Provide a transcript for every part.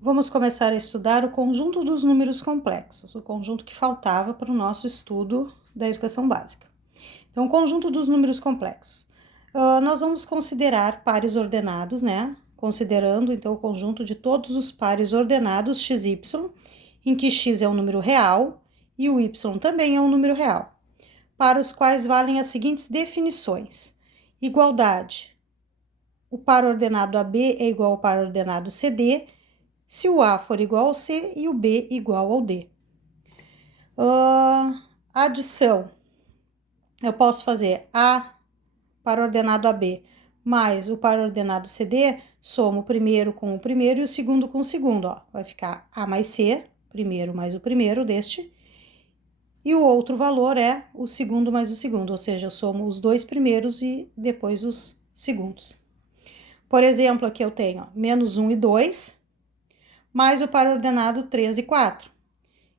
vamos começar a estudar o conjunto dos números complexos, o conjunto que faltava para o nosso estudo da educação básica. Então, o conjunto dos números complexos. Nós vamos considerar pares ordenados, né? Considerando, então, o conjunto de todos os pares ordenados x, y, em que x é um número real e o y também é um número real, para os quais valem as seguintes definições. Igualdade. O par ordenado AB é igual ao par ordenado CD, se o A for igual ao C e o B igual ao D. Adição. Eu posso fazer A par ordenado AB mais o par ordenado CD, somo o primeiro com o primeiro e o segundo com o segundo. Ó. Vai ficar A mais C, primeiro mais o primeiro deste, e o outro valor é o segundo mais o segundo, ou seja, eu somo os dois primeiros e depois os segundos. Por exemplo, aqui eu tenho ó, menos 1 e 2, mais o par ordenado 3 e 4.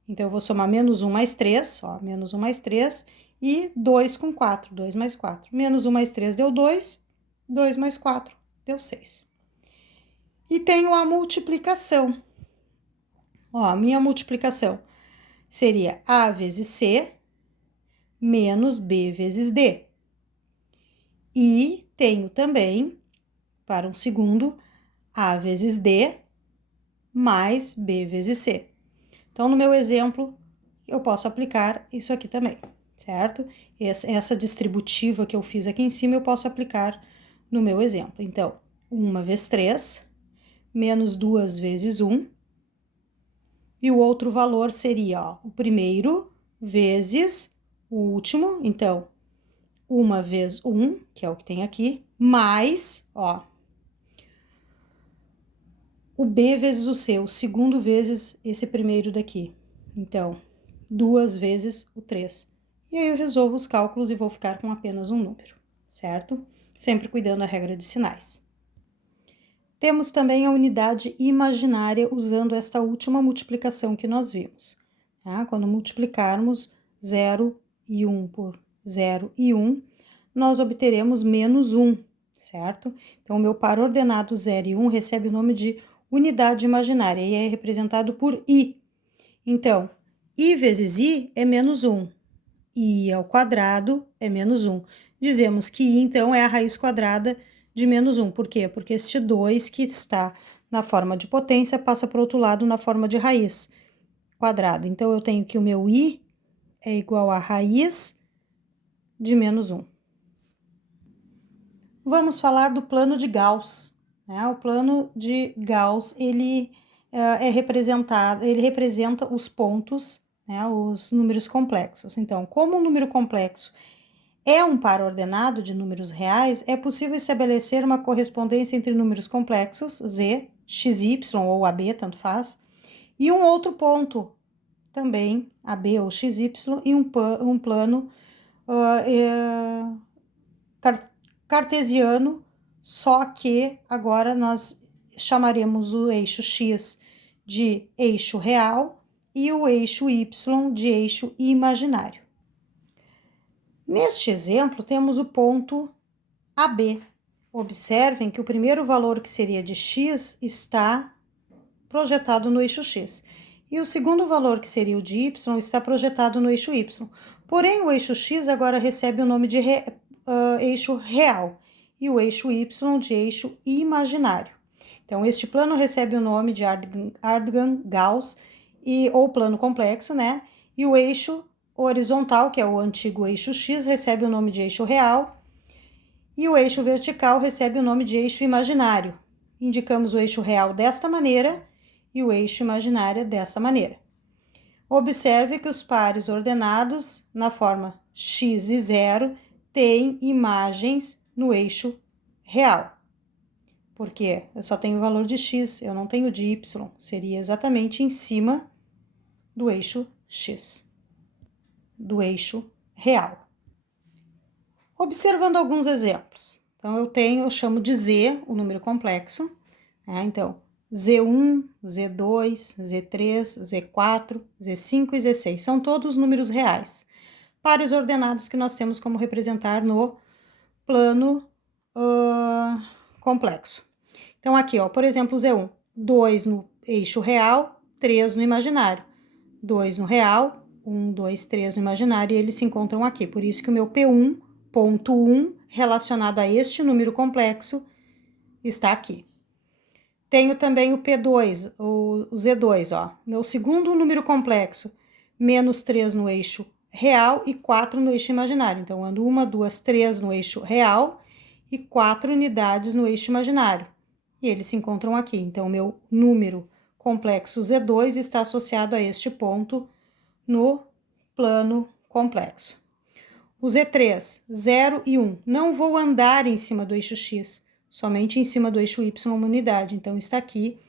Então, eu vou somar menos 1 mais 3, ó, menos 1 mais 3, e 2 com 4, 2 mais 4. Menos 1 mais 3 deu 2, 2 mais 4 deu 6. E tenho a multiplicação. Ó, a minha multiplicação seria A vezes C menos B vezes D. E tenho também, para um segundo, A vezes D mais B vezes C. Então, no meu exemplo, eu posso aplicar isso aqui também, certo? Essa distributiva que eu fiz aqui em cima, eu posso aplicar no meu exemplo. Então, 1 vezes 3, menos 2 vezes 1, e o outro valor seria, ó, o primeiro vezes o último, então, 1 vezes 1, que é o que tem aqui, mais, ó, o B vezes o C, o segundo vezes esse primeiro daqui. Então, 2 vezes o 3. E aí eu resolvo os cálculos e vou ficar com apenas um número, certo? Sempre cuidando da regra de sinais. Temos também a unidade imaginária usando esta última multiplicação que nós vimos. Tá? Quando multiplicarmos 0 e 1 por 0 e 1, nós obteremos menos 1, certo? Então, o meu par ordenado 0 e 1 recebe o nome de unidade imaginária e é representado por I. Então, I vezes I é menos 1. I ao quadrado é menos 1. Dizemos que I, então, é a raiz quadrada de menos 1. Por quê? Porque este 2 que está na forma de potência passa para o outro lado na forma de raiz quadrada. Então, eu tenho que o meu I é igual a raiz de menos 1. Vamos falar do plano de Gauss. Né? O plano de Gauss, ele ele representa os pontos, né, os números complexos. Então, como um número complexo é um par ordenado de números reais, é possível estabelecer uma correspondência entre números complexos, z, xy ou ab, tanto faz, e um outro ponto, também ab ou xy, e um plano cartesiano, só que agora nós chamaremos o eixo x de eixo real e o eixo y de eixo imaginário. Neste exemplo, temos o ponto AB. Observem que o primeiro valor, que seria de x, está projetado no eixo x. E o segundo valor, que seria o de y, está projetado no eixo y. Porém, o eixo x agora recebe o nome de eixo real e o eixo y de eixo imaginário. Então, este plano recebe o nome de Ardgang-Gauss ou plano complexo, né? E o eixo horizontal, que é o antigo eixo x, recebe o nome de eixo real e o eixo vertical recebe o nome de eixo imaginário. Indicamos o eixo real desta maneira e o eixo imaginário dessa maneira. Observe que os pares ordenados na forma x e 0 têm imagens no eixo real. Porque eu só tenho o valor de x, eu não tenho de y, seria exatamente em cima do eixo x, do eixo real. Observando alguns exemplos. Então, eu chamo de z, o número complexo, né? Então, Z1, Z2, Z3, Z4, Z5 e Z6, são todos números reais. Pares ordenados que nós temos como representar no plano complexo. Então, aqui, ó, por exemplo, Z1, 2 no eixo real, 3 no imaginário. 2 no real, 1, 2, 3 no imaginário, e eles se encontram aqui. Por isso que o meu P1, ponto 1, relacionado a este número complexo, está aqui. Tenho também o P2, o Z2, ó. Meu segundo número complexo, menos 3 no eixo real e 4 no eixo imaginário. Então, ando 1, 2, 3 no eixo real e 4 unidades no eixo imaginário. E eles se encontram aqui. Então, meu número complexo Z2 está associado a este ponto no plano complexo. O Z3, 0 e 1. Não vou andar em cima do eixo X, somente em cima do eixo Y uma unidade. Então, está aqui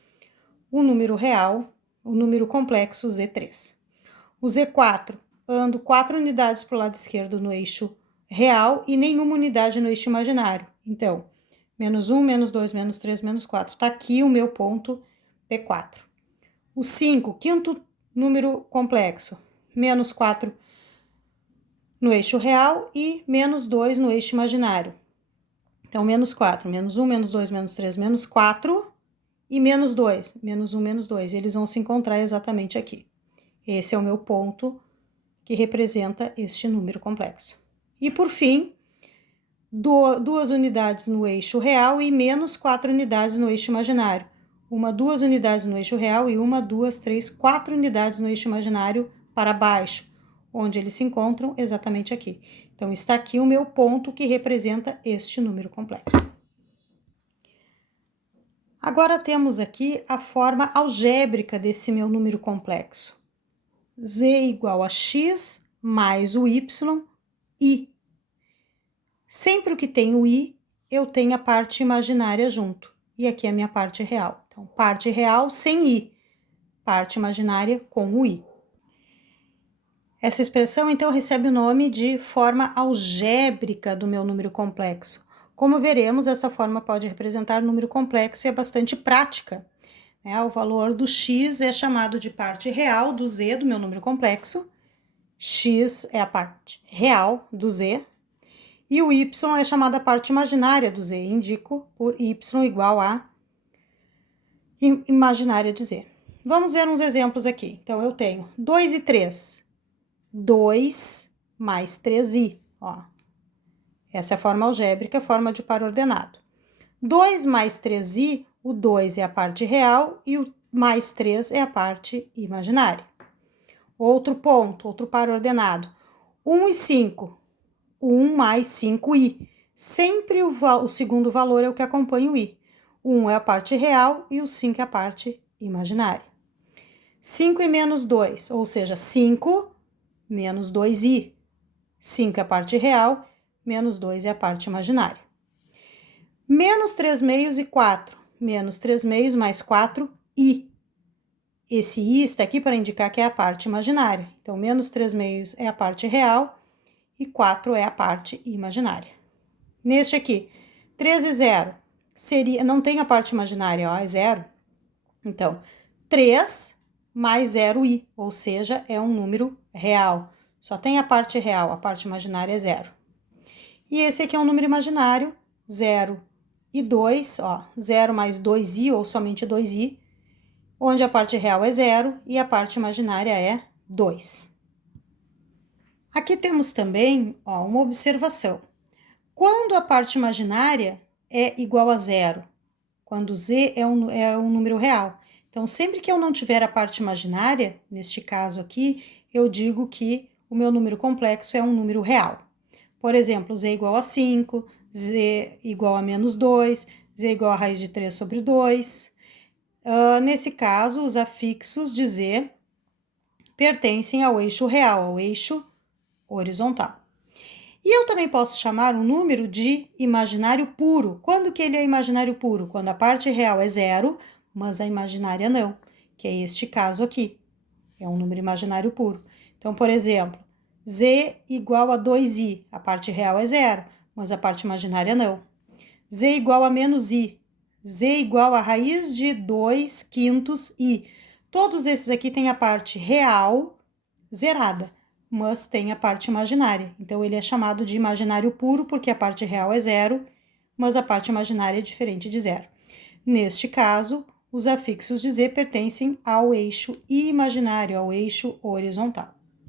o número real, o número complexo Z3. O Z4, ando 4 unidades para o lado esquerdo no eixo real e nenhuma unidade no eixo imaginário. Então, menos 1, menos 2, menos 3, menos 4. Está aqui o meu ponto P4. O 5, quinto número complexo, menos 4 no eixo real e menos 2 no eixo imaginário. Então, menos 4, menos 1, menos 2, menos 3, menos 4 e menos 2, menos 1, menos 2. Eles vão se encontrar exatamente aqui. Esse é o meu ponto que representa este número complexo. E, por fim, 2 unidades no eixo real e menos 4 unidades no eixo imaginário. 1, 2 unidades no eixo real e 1, 2, 3, 4 unidades no eixo imaginário para baixo, onde eles se encontram exatamente aqui. Então, está aqui o meu ponto que representa este número complexo. Agora temos aqui a forma algébrica desse meu número complexo. Z igual a x mais o y, i. Sempre que tem o i, eu tenho a parte imaginária junto. E aqui é a minha parte real. Então, parte real sem i, parte imaginária com o i. Essa expressão, então, recebe o nome de forma algébrica do meu número complexo. Como veremos, essa forma pode representar número complexo e é bastante prática. O valor do x é chamado de parte real do z do meu número complexo. X é a parte real do z. E o y é chamada a parte imaginária do z. Indico por y igual a imaginária de z. Vamos ver uns exemplos aqui. Então, eu tenho 2 e 3. 2 mais 3i, ó. Essa é a forma algébrica, forma de par ordenado. 2 mais 3i, o 2 é a parte real e o mais 3 é a parte imaginária. Outro ponto, outro par ordenado. 1 e 5, 1 mais 5i. Sempre o segundo valor é o que acompanha o i. O 1 é a parte real e o 5 é a parte imaginária. 5 e menos 2, ou seja, 5 menos 2i. 5 é a parte real, menos 2 é a parte imaginária. Menos 3 meios e 4. Menos 3 meios mais 4i. Esse i está aqui para indicar que é a parte imaginária. Então, menos 3 meios é a parte real e 4 é a parte imaginária. Neste aqui, 3 e 0 seria, não tem a parte imaginária, ó, é 0. Então, 3 mais 0i, ou seja, é um número real. Só tem a parte real, a parte imaginária é 0. E esse aqui é um número imaginário, 0 e 2, ó, 0 mais 2i, ou somente 2i, onde a parte real é 0 e a parte imaginária é 2. Aqui temos também, ó, uma observação. Quando a parte imaginária é igual a 0, quando z é um número real. Então, sempre que eu não tiver a parte imaginária, neste caso aqui, eu digo que o meu número complexo é um número real. Por exemplo, z igual a 5, z igual a menos 2, z igual a raiz de 3 sobre 2. Nesse caso, os afixos de z pertencem ao eixo real, ao eixo horizontal. E eu também posso chamar um número de imaginário puro. Quando que ele é imaginário puro? Quando a parte real é 0, mas a imaginária não, que é este caso aqui. É um número imaginário puro. Então, por exemplo, z igual a 2i, a parte real é 0, mas a parte imaginária não. Z igual a menos i, z igual a raiz de 2 quintos i. Todos esses aqui têm a parte real zerada, mas tem a parte imaginária. Então, ele é chamado de imaginário puro porque a parte real é 0, mas a parte imaginária é diferente de 0. Neste caso, os afixos de Z pertencem ao eixo imaginário, ao eixo horizontal.